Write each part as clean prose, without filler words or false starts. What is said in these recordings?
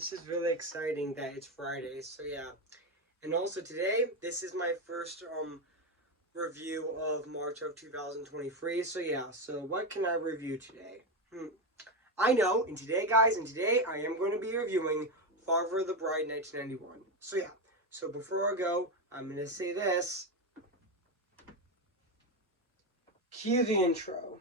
This is really exciting that it's Friday. So yeah. And also today, this is my first review of March of 2023. So yeah, so what can I review today? I know, and today guys, I am going to be reviewing Father of the Bride 1991. So yeah. So before I go, I'm going to say this. Cue the intro.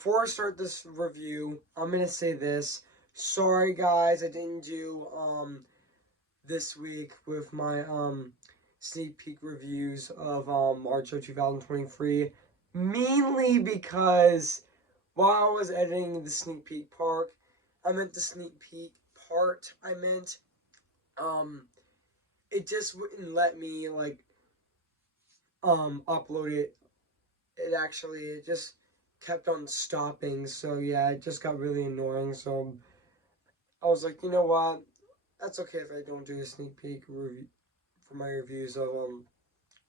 Before I start this review, I'm gonna say this. Sorry guys, I didn't do this week with my sneak peek reviews of March of 2023. Mainly because while I was editing the sneak peek part, I meant um it just wouldn't let me upload it. It just kept on stopping. So yeah, it just got really annoying. So I was like, you know what? That's okay if I don't do a sneak peek review for my reviews of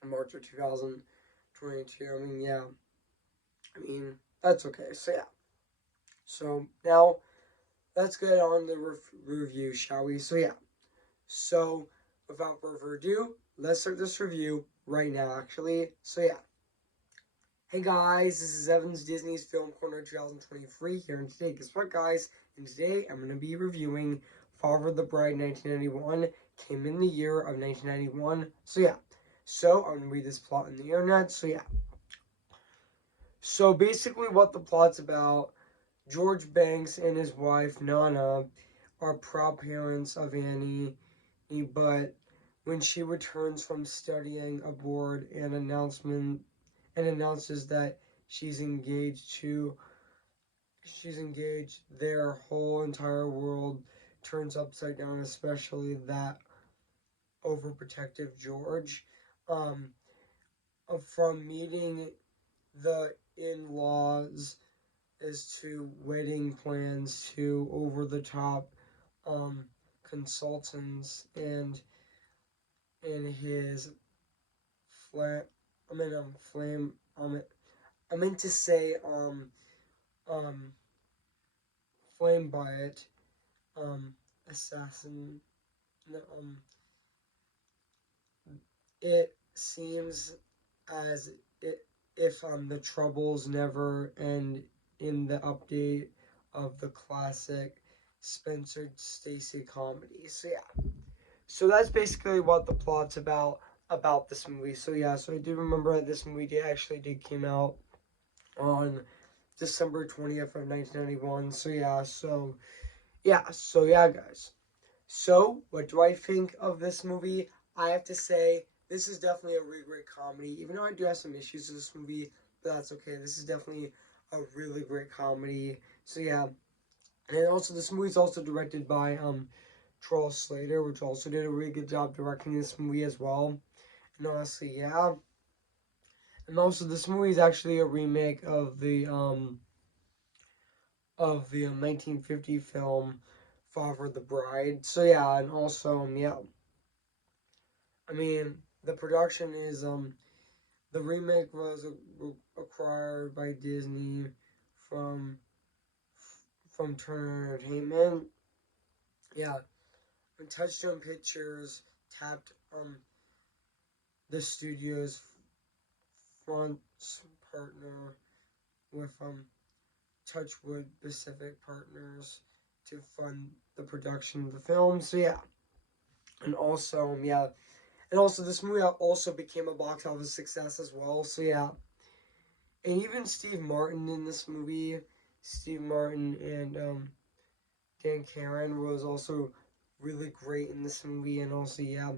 March of 2022. I mean, yeah. I mean, that's okay. So yeah. So now let's get on the review, shall we? So yeah. So without further ado, let's start this review right now. Actually, so yeah. Hey guys, this is Evan's Disney's Film Corner 2023 here, and today, guess what guys? And today I'm going to be reviewing Father of the Bride 1991, came in the year of 1991, so yeah. So, I'm going to read this plot on the internet, so yeah. So basically what the plot's about, George Banks and his wife, Nana, are proud parents of Annie, but when she returns from studying abroad, announces that she's engaged, their whole entire world turns upside down, especially that overprotective George. Um, from meeting the in-laws as to wedding plans to over the top consultants and his flat I mean flame I meant to say um flame by it assassin um it seems as if the troubles never end in the update of the classic Spencer Stacy comedy. So yeah. So that's basically what the plot's about this movie. So yeah, so I do remember that this movie did came out on December 20th of 1991. So yeah, guys. So, what do I think of this movie? I have to say, this is definitely a really great comedy. Even though I do have some issues with this movie, but that's okay. This is definitely a really great comedy. So yeah, and also this movie is also directed by Charles Slater, which also did a really good job directing this movie as well. And honestly, yeah. And also, this movie is actually a remake of the 1950 film Father of the Bride. So yeah, and also yeah. I mean, the production is the remake was acquired by Disney from Turner Entertainment. Yeah, and Touchstone Pictures tapped the studio's front partner with Touchwood Pacific Partners to fund the production of the film. So yeah, and also yeah, and also this movie also became a box office success as well. So yeah, and even Steve Martin in this movie, Steve Martin and Dan Cameron was also really great in this movie, and also yeah,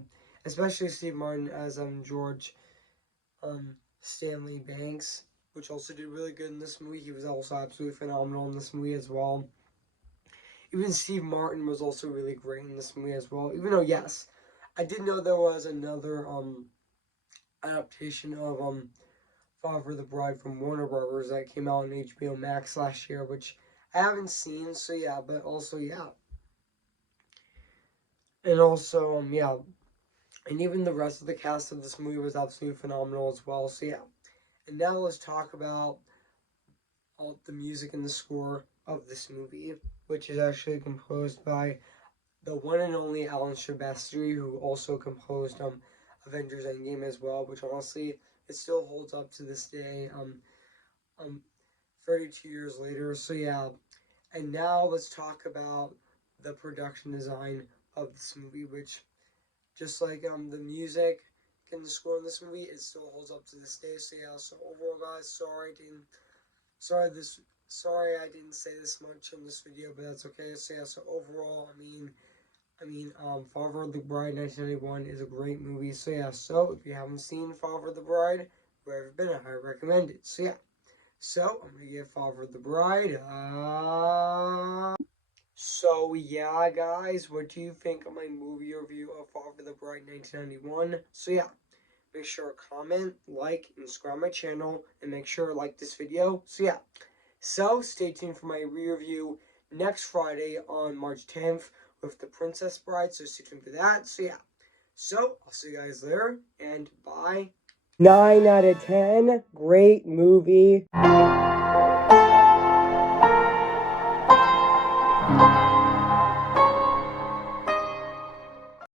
especially Steve Martin as George Stanley Banks, which also did really good in this movie. He was also absolutely phenomenal in this movie as well. Even Steve Martin was also really great in this movie as well. Even though yes, I did know there was another adaptation of Father the Bride from Warner Brothers that came out on HBO Max last year, which I haven't seen. So yeah, but also yeah, and also yeah, and even the rest of the cast of this movie was absolutely phenomenal as well. So yeah, and now let's talk about all the music and the score of this movie, which is actually composed by the one and only Alan Silvestri, who also composed Avengers Endgame as well, which honestly it still holds up to this day. Um, 32 years later. So yeah, and now let's talk about the production design of this movie, which just like the music and the score in this movie, it still holds up to this day. So yeah, so overall, guys, sorry I didn't say this much in this video, but that's okay. So yeah, so overall, Father of the Bride 1991 is a great movie. So yeah, so if you haven't seen Father of the Bride, where have been, I highly recommend it. So yeah, so I'm gonna give Father of the Bride. So yeah, guys, what do you think of my movie review of Father of the Bride 1991? So yeah, make sure to comment, like, and subscribe my channel, and make sure to like this video. So yeah, so stay tuned for my re-review next Friday on March 10th with The Princess Bride. So stay tuned for that. So yeah, so I'll see you guys there, and bye. 9 out of 10, great movie.